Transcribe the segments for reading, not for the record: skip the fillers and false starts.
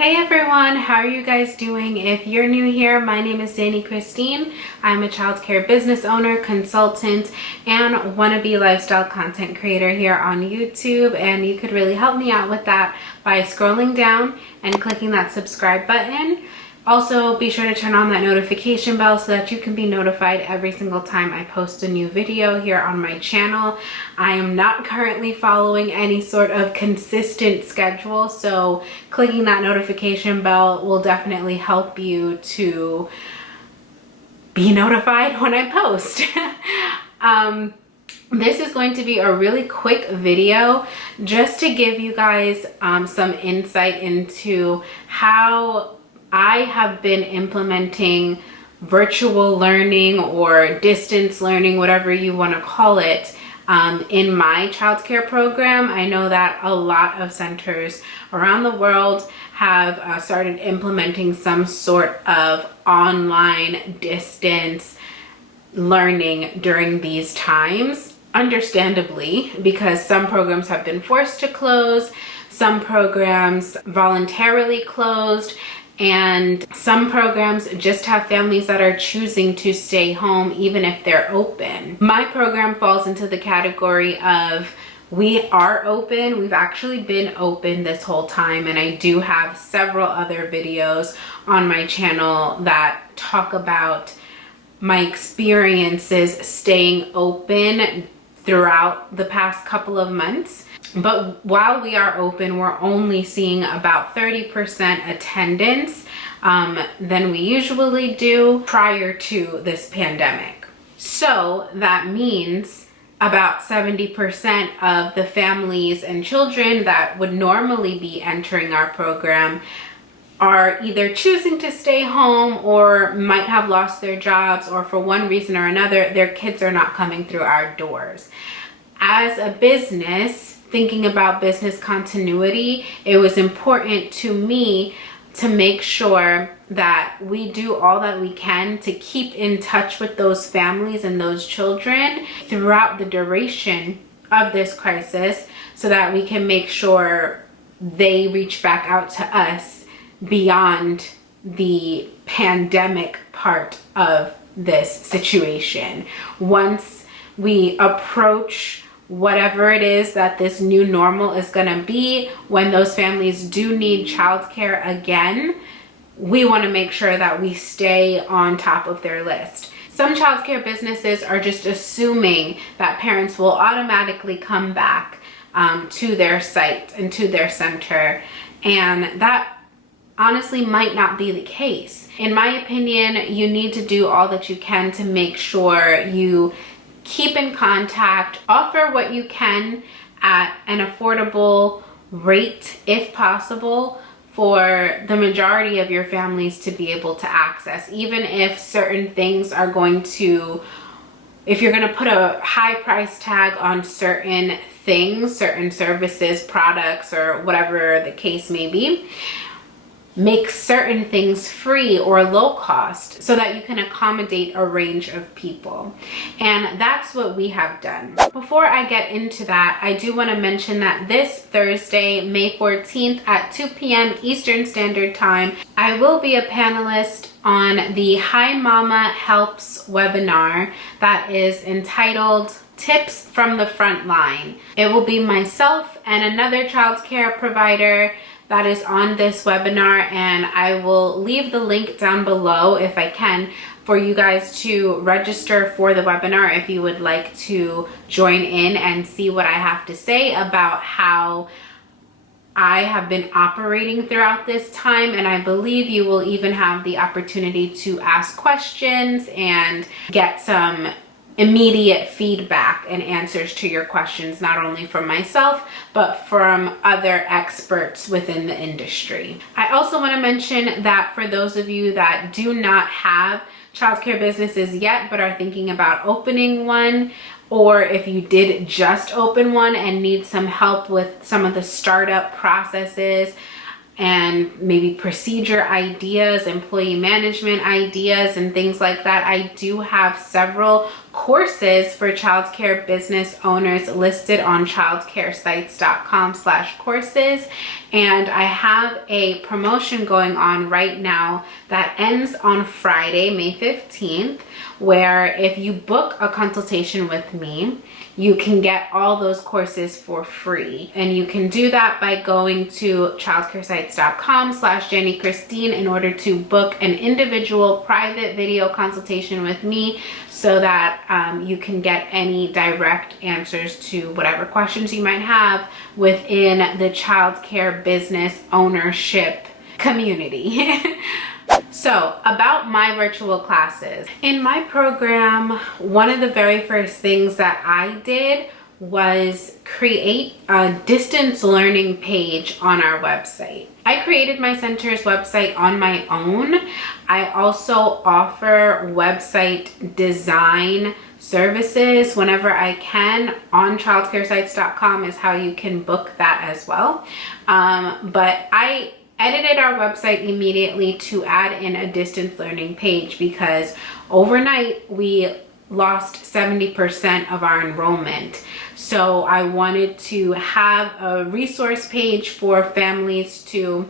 Hey everyone, how are you guys doing? If you're new here, my name is Danny Christine. I'm a childcare business owner, consultant, and wannabe lifestyle content creator here on YouTube, and you could really help me out with that by scrolling down and clicking that subscribe button. Also, be sure to turn on that notification bell so that you can be notified every single time I post a new video here on my channel. I am not currently following any sort of consistent schedule, so clicking that notification bell will definitely help you to be notified when I post. This is going to be a really quick video just to give you guys some insight into how I have been implementing virtual learning or distance learning, whatever you want to call it, in my childcare program. I know that a lot of centers around the world have started implementing some sort of online distance learning during these times, understandably, because some programs have been forced to close, some programs voluntarily closed, and some programs just have families that are choosing to stay home even if they're open. My program falls into the category of we are open. We've actually been open this whole time, and I do have several other videos on my channel that talk about my experiences staying open throughout the past couple of months. But while we are open, we're only seeing about 30% attendance than we usually do prior to this pandemic. So that means about 70% of the families and children that would normally be entering our program are either choosing to stay home or might have lost their jobs, or for one reason or another, their kids are not coming through our doors. As a business, thinking about business continuity, it was important to me to make sure that we do all that we can to keep in touch with those families and those children throughout the duration of this crisis, so that we can make sure they reach back out to us beyond the pandemic part of this situation. Once we approach whatever it is that this new normal is going to be, when those families do need childcare again, we want to make sure that we stay on top of their list. Some childcare businesses are just assuming that parents will automatically come back to their site and to their center, and that honestly might not be the case. In my opinion, you need to do all that you can to make sure you keep in contact, offer what you can at an affordable rate if possible for the majority of your families to be able to access. Even if certain things are going to, if you're going to put a high price tag on certain things, certain services, products, or whatever the case may be, make certain things free or low cost so that you can accommodate a range of people. And that's what we have done. Before I get into that, I do want to mention that this Thursday, May 14th at 2 p.m. Eastern Standard Time, I will be a panelist on the Hi Mama Helps webinar that is entitled Tips from the Front Line. It will be myself and another childcare provider that is on this webinar, and I will leave the link down below if I can for you guys to register for the webinar if you would like to join in and see what I have to say about how I have been operating throughout this time. And I believe you will even have the opportunity to ask questions and get some immediate feedback and answers to your questions, not only from myself, but from other experts within the industry. I also want to mention that for those of you that do not have childcare businesses yet, but are thinking about opening one, or if you did just open one and need some help with some of the startup processes and maybe procedure ideas, employee management ideas, and things like that, I do have several courses for childcare business owners listed on childcaresites.com/courses. And I have a promotion going on right now that ends on Friday, May 15th, where if you book a consultation with me, you can get all those courses for free. And you can do that by going to childcaresites.com/JennyChristine in order to book an individual private video consultation with me, so that you can get any direct answers to whatever questions you might have within the childcare business ownership community. So about my virtual classes. In my program, one of the very first things that I did was create a distance learning page on our website. I created my center's website on my own. I also offer website design services whenever I can. On childcaresites.com is how you can book that as well. But I edited our website immediately to add in a distance learning page, because overnight we lost 70% of our enrollment. So I wanted to have a resource page for families to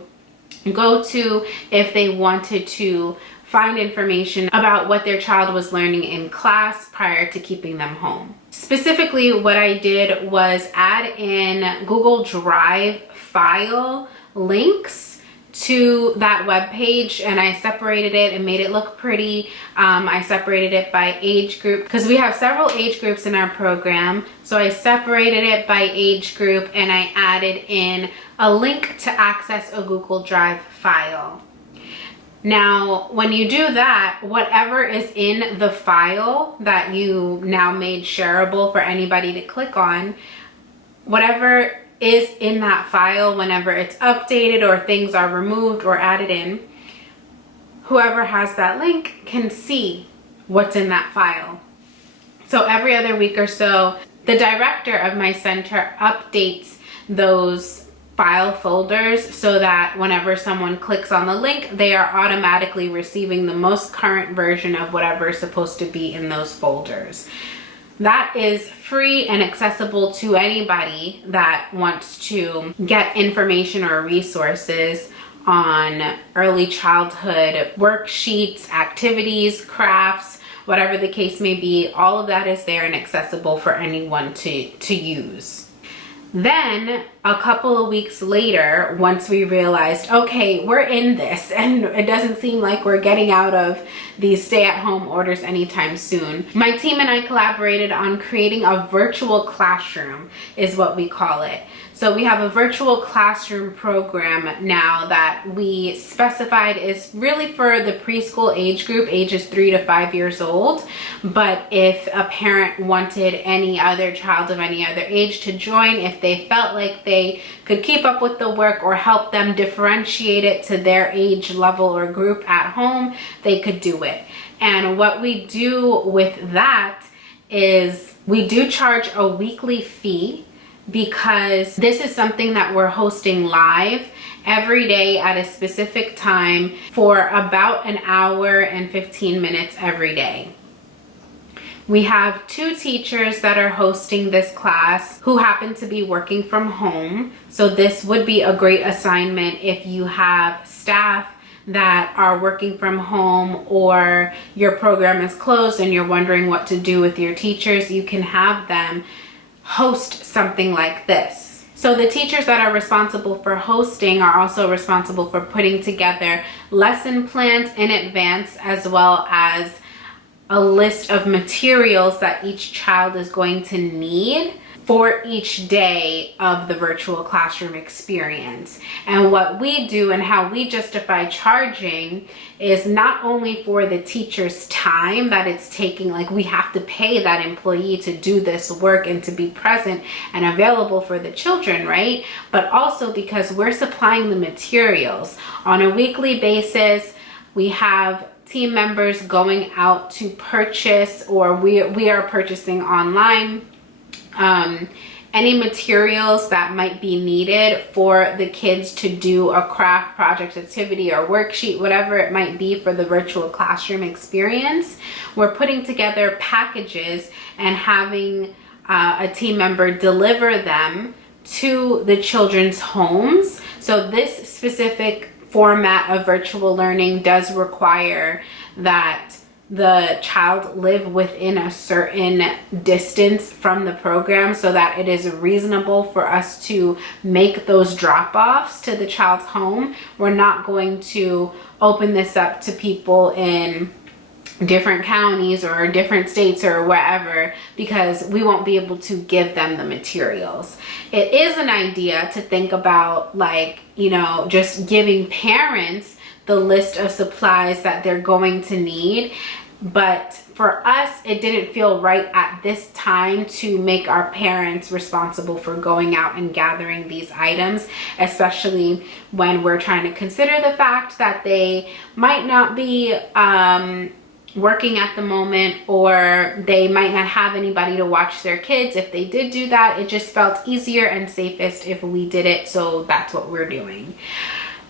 go to if they wanted to find information about what their child was learning in class prior to keeping them home. Specifically, what I did was add in Google Drive file links to that web page, and I separated it and made it look pretty. I separated it by age group because we have several age groups in our program. So I separated it by age group, and I added in a link to access a Google Drive file. Now, when you do that, whatever is in the file that you now made shareable for anybody to click on, whatever is in that file, whenever it's updated or things are removed or added in, whoever has that link can see what's in that file. So every other week or so, the director of my center updates those file folders so that whenever someone clicks on the link, they are automatically receiving the most current version of whatever is supposed to be in those folders. That is free and accessible to anybody that wants to get information or resources on early childhood worksheets, activities, crafts, whatever the case may be. All of that is there and accessible for anyone to use. Then a couple of weeks later, once we realized, okay, we're in this and it doesn't seem like we're getting out of these stay-at-home orders anytime soon, my team and I collaborated on creating a virtual classroom, is what we call it. So we have a virtual classroom program now that we specified is really for the preschool age group, ages 3 to 5 years old. But if a parent wanted any other child of any other age to join, if they felt like they could keep up with the work or help them differentiate it to their age level or group at home, they could do it. And what we do with that is we do charge a weekly fee, because this is something that we're hosting live every day at a specific time for about an hour and 15 minutes every day. We have 2 teachers that are hosting this class who happen to be working from home. So this would be a great assignment if you have staff that are working from home, or your program is closed and you're wondering what to do with your teachers. You can have them host something like this. So the teachers that are responsible for hosting are also responsible for putting together lesson plans in advance, as well as a list of materials that each child is going to need for each day of the virtual classroom experience. And what we do and how we justify charging is not only for the teacher's time that it's taking, like we have to pay that employee to do this work and to be present and available for the children, right? But also because we're supplying the materials. On a weekly basis, we have team members going out to purchase, or we are purchasing online, any materials that might be needed for the kids to do a craft, project, activity, or worksheet, whatever it might be for the virtual classroom experience. We're putting together packages and having a team member deliver them to the children's homes. So this specific format of virtual learning does require that the child live within a certain distance from the program so that it is reasonable for us to make those drop-offs to the child's home. We're not going to open this up to people in different counties or different states or wherever, because we won't be able to give them the materials. It is an idea to think about, like, you know, just giving parents the list of supplies that they're going to need. But for us, it didn't feel right at this time to make our parents responsible for going out and gathering these items, especially when we're trying to consider the fact that they might not be working at the moment, or they might not have anybody to watch their kids. If they did do that, it just felt easier and safest if we did it, so that's what we're doing.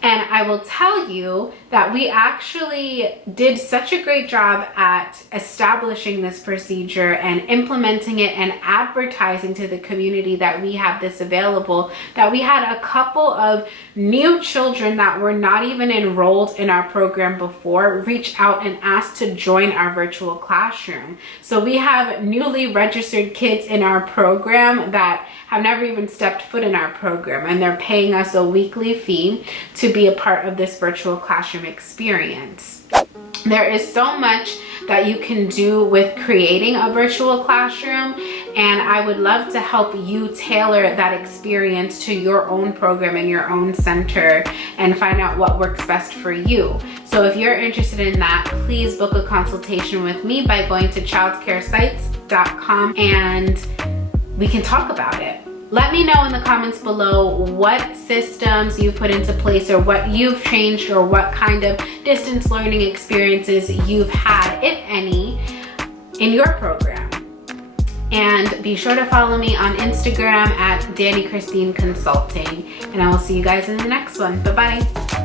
And I will tell you that we actually did such a great job at establishing this procedure and implementing it and advertising to the community that we have this available, that we had a couple of new children that were not even enrolled in our program before reach out and ask to join our virtual classroom. So we have newly registered kids in our program that have never even stepped foot in our program, and they're paying us a weekly fee to be a part of this virtual classroom experience. There is so much that you can do with creating a virtual classroom, and I would love to help you tailor that experience to your own program and your own center and find out what works best for you. So if you're interested in that, please book a consultation with me by going to childcaresites.com and we can talk about it. Let me know in the comments below what systems you've put into place, or what you've changed, or what kind of distance learning experiences you've had, if any, in your program. And be sure to follow me on Instagram at Dani Christine Consulting. And I will see you guys in the next one. Bye-bye.